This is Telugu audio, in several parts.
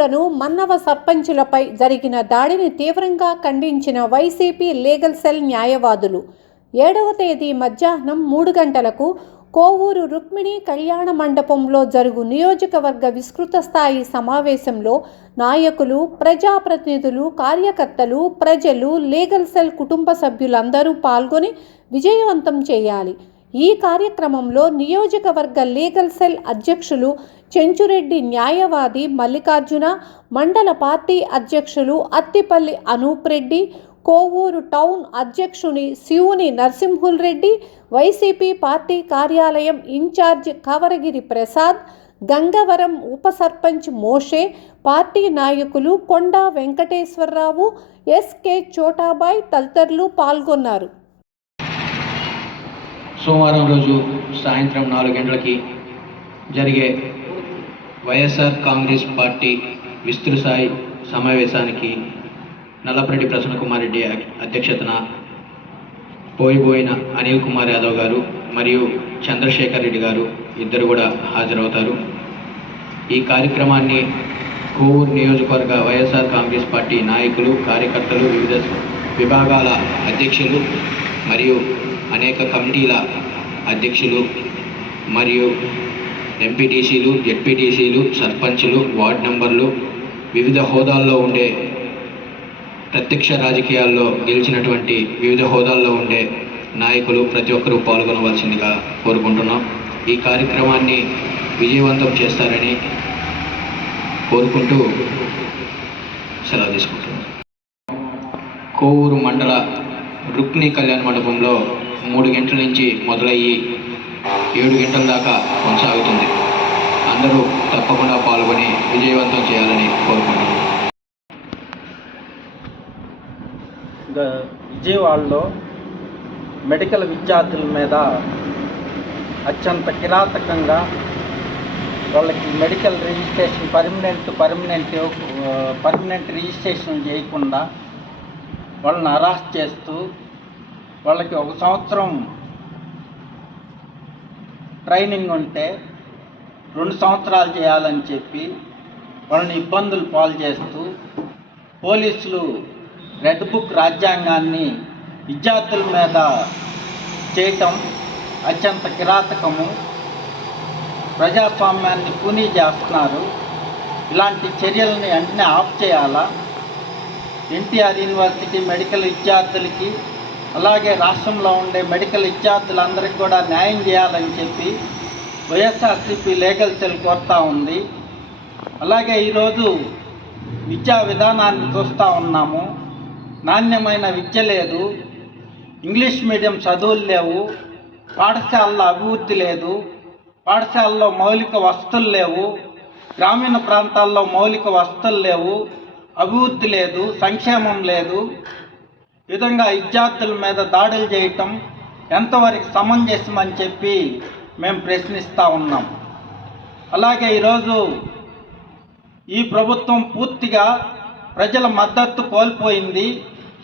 రైతులను మన్నవ సర్పంచులపై జరిగిన దాడిని తీవ్రంగా ఖండించిన వైసీపీ లీగల్ సెల్ న్యాయవాదులు. ఏడవ తేదీ మధ్యాహ్నం మూడు గంటలకు కోవూరు రుక్మిణి కళ్యాణ మండపంలో జరుగు నియోజకవర్గ విస్తృత స్థాయి సమావేశంలో నాయకులు ప్రజాప్రతినిధులు కార్యకర్తలు ప్రజలు లీగల్ సెల్ కుటుంబ సభ్యులందరూ పాల్గొని విజయవంతం చేయాలి. ఈ కార్యక్రమంలో నియోజకవర్గ లీగల్ సెల్ అధ్యక్షులు చెంచురెడ్డి న్యాయవాది మల్లికార్జున మండల పార్టీ అధ్యక్షులు అత్తిపల్లి అనూప్ రెడ్డి కోవూరు టౌన్ అధ్యక్షుని శివుని నర్సింహుల్ రెడ్డి వైసీపీ పార్టీ కార్యాలయం ఇన్ఛార్జ్ కవరగిరి ప్రసాద్ గంగవరం ఉప సర్పంచ్ మోషే పార్టీ నాయకులు కొండా వెంకటేశ్వరరావు ఎస్కే చోటాబాయ్ తదితరులు పాల్గొన్నారు. సోమవారం రోజు సాయంత్రం నాలుగు గంటలకి జరిగే వైఎస్ఆర్ కాంగ్రెస్ పార్టీ విస్తృసాయి సమావేశానికి నల్లపరెడ్డి ప్రసన్న కుమార్ రెడ్డి అధ్యక్షతన పోయిపోయిన అనిల్ కుమార్ యాదవ్ గారు మరియు చంద్రశేఖర్ రెడ్డి గారు ఇద్దరు కూడా హాజరవుతారు. ఈ కార్యక్రమాన్ని కోవూరు నియోజకవర్గ వైఎస్ఆర్ కాంగ్రెస్ పార్టీ నాయకులు కార్యకర్తలు వివిధ విభాగాల అధ్యక్షులు మరియు అనేక కమిటీల అధ్యక్షులు మరియు ఎంపీటీసీలు జెడ్పీటీసీలు సర్పంచులు వార్డ్ నెంబర్లు వివిధ హోదాల్లో ఉండే ప్రత్యక్ష రాజకీయాల్లో గెలిచినటువంటి వివిధ హోదాల్లో ఉండే నాయకులు ప్రతి ఒక్కరూ పాల్గొనవలసిందిగా కోరుకుంటున్నాం. ఈ కార్యక్రమాన్ని విజయవంతం చేస్తారని కోరుకుంటూ సెలవు తీసుకుంటున్నాం. కోవూరు మండల రుక్ని కళ్యాణ మండపంలో మూడు గంటల నుంచి మొదలయ్యి ఏడు గంటల దాకా కొనసాగుతుంది. అందరూ తప్పకుండా పాల్గొని విజయవంతం చేయాలని కోరుకుంటున్నాను విజయవాడలో మెడికల్ విద్యార్థుల మీద అత్యంత కిరాతకంగా వాళ్ళకి medical registration permanent permanent permanent registration చేయకుండా వాళ్ళని అరెస్ట్ చేస్తూ వాళ్ళకి ఒక సంవత్సరం ట్రైనింగ్ ఉంటే రెండు సంవత్సరాలు చేయాలని చెప్పి వాళ్ళని ఇబ్బందులు పాలు చేస్తూ పోలీసులు రెడ్ బుక్ రాజ్యాంగాన్ని విద్యార్థుల మీద చేయటం అత్యంత కిరాతకము. ప్రజాస్వామ్యాన్ని కూనీ చేస్తున్నారు. ఇలాంటి చర్యలని వెంటనే ఆఫ్ చేయాలా? ఎన్టీఆర్ యూనివర్సిటీ మెడికల్ విద్యార్థులకి అలాగే రాష్ట్రంలో ఉండే మెడికల్ విద్యార్థులందరికీ కూడా న్యాయం చేయాలని చెప్పి వైఎస్ఆర్సీపీ లీగల్ సెల్ కోరుతూ ఉంది. అలాగే ఈరోజు విద్యా విధానాన్ని చూస్తూ ఉన్నాము. నాణ్యమైన విద్య లేదు. ఇంగ్లీష్ మీడియం చదువులు లేవు. పాఠశాలలో అభివృద్ధి లేదు. పాఠశాలలో మౌలిక వసతులు లేవు. గ్రామీణ ప్రాంతాల్లో మౌలిక వసతులు లేవు. అభివృద్ధి లేదు. సంక్షేమం లేదు. విధంగా విద్యార్థుల మీద దాడులు చేయటం ఎంతవరకు సమంజసం అని చెప్పి మేము ప్రశ్నిస్తూ ఉన్నాం. అలాగే ఈరోజు ఈ ప్రభుత్వం పూర్తిగా ప్రజల మద్దతు కోల్పోయింది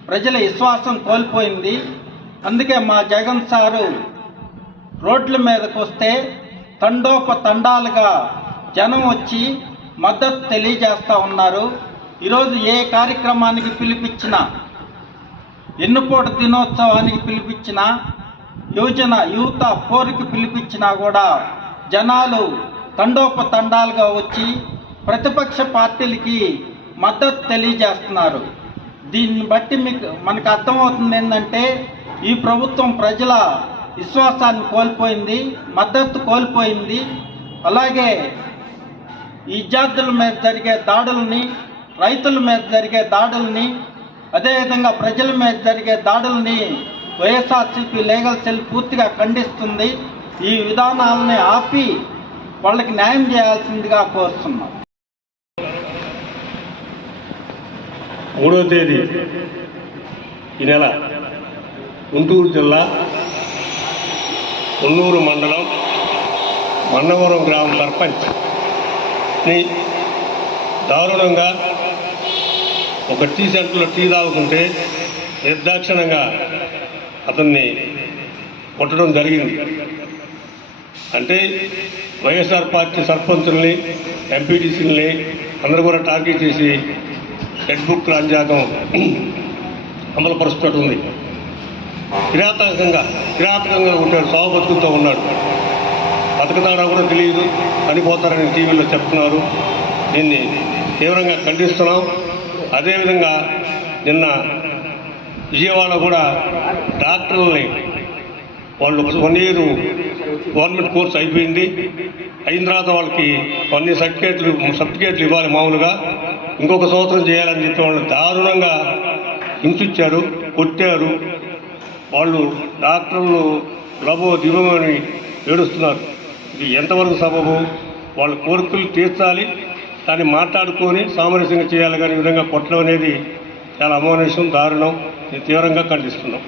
ప్రజల విశ్వాసం కోల్పోయింది. అందుకే మా జగన్ సారు రోడ్ల మీదకు వస్తే తండోపతండాలుగా జనం వచ్చి మద్దతు తెలియజేస్తూ ఉన్నారు. ఈరోజు ఏ కార్యక్రమానికి పిలిపించినా ఎన్నుపోటు దినోత్సవానికి పిలిపించిన యువజన యువత పోరుకి పిలిపించినా కూడా జనాలు తండోపతండాలుగా వచ్చి ప్రతిపక్ష పార్టీలకి మద్దతు తెలియజేస్తున్నారు. దీన్ని బట్టి మీకు మనకు అర్థమవుతుంది ఏంటంటే ఈ ప్రభుత్వం ప్రజల విశ్వాసాన్ని కోల్పోయింది మద్దతు కోల్పోయింది. అలాగే విద్యార్థుల మీద జరిగే దాడుల్ని రైతుల మీద జరిగే దాడుల్ని అదేవిధంగా ప్రజల మీద జరిగే దాడుల్ని వైఎస్ఆర్సీపీ లీగల్ సెల్ పూర్తిగా ఖండిస్తుంది. ఈ విధానాలని ఆపి వాళ్ళకి న్యాయం చేయాల్సిందిగా కోరుతున్నాం. మూడో తేదీ ఈ నెల గుంటూరు జిల్లా కొన్నూరు మండలం మన్నవరం గ్రామ సర్పంచ్ దారుణంగా ఒక టీ సెంటర్లో టీ తాగుతుంటే నిర్దాక్షిణంగా అతన్ని కొట్టడం జరిగింది. అంటే వైఎస్ఆర్ పార్టీ సర్పంచుల్ని ఎంపీటీసీలని అందరూ కూడా టార్గెట్ చేసి రెడ్ బుక్ రాజ్యాంగం అమలుపరుస్తున్నట్టు ఉంది. కిరాతకంగా కిరాతకంగా ఉంటాడు సాగు బతుకుతూ ఉన్నాడు. బతకదాడా కూడా తెలియదు. చనిపోతారని టీవీలో చెప్తున్నారు. దీన్ని తీవ్రంగా ఖండిస్తున్నాం. అదేవిధంగా నిన్న విజయవాడ కూడా డాక్టర్లని వాళ్ళు వన్ ఇయర్ గవర్నమెంట్ కోర్స్ అయిపోయింది. అయిన తర్వాత వాళ్ళకి కొన్ని సర్టిఫికేట్లు సర్టిఫికేట్లు ఇవ్వాలి మామూలుగా. ఇంకొక సంవత్సరం చేయాలని చెప్పి వాళ్ళు దారుణంగా హింసించారు కొట్టారు. వాళ్ళు డాక్టర్లు లభో దివమని ఏడుస్తున్నారు. ఇది ఎంతవరకు సబబు? వాళ్ళ కోరికలు తీర్చాలి. దాన్ని మాట్లాడుకొని సామరస్యంగా చేయాలి కానీ విధంగా కొట్టడం అనేది చాలా అమానుషం దారుణం. తీవ్రంగా ఖండిస్తున్నాం.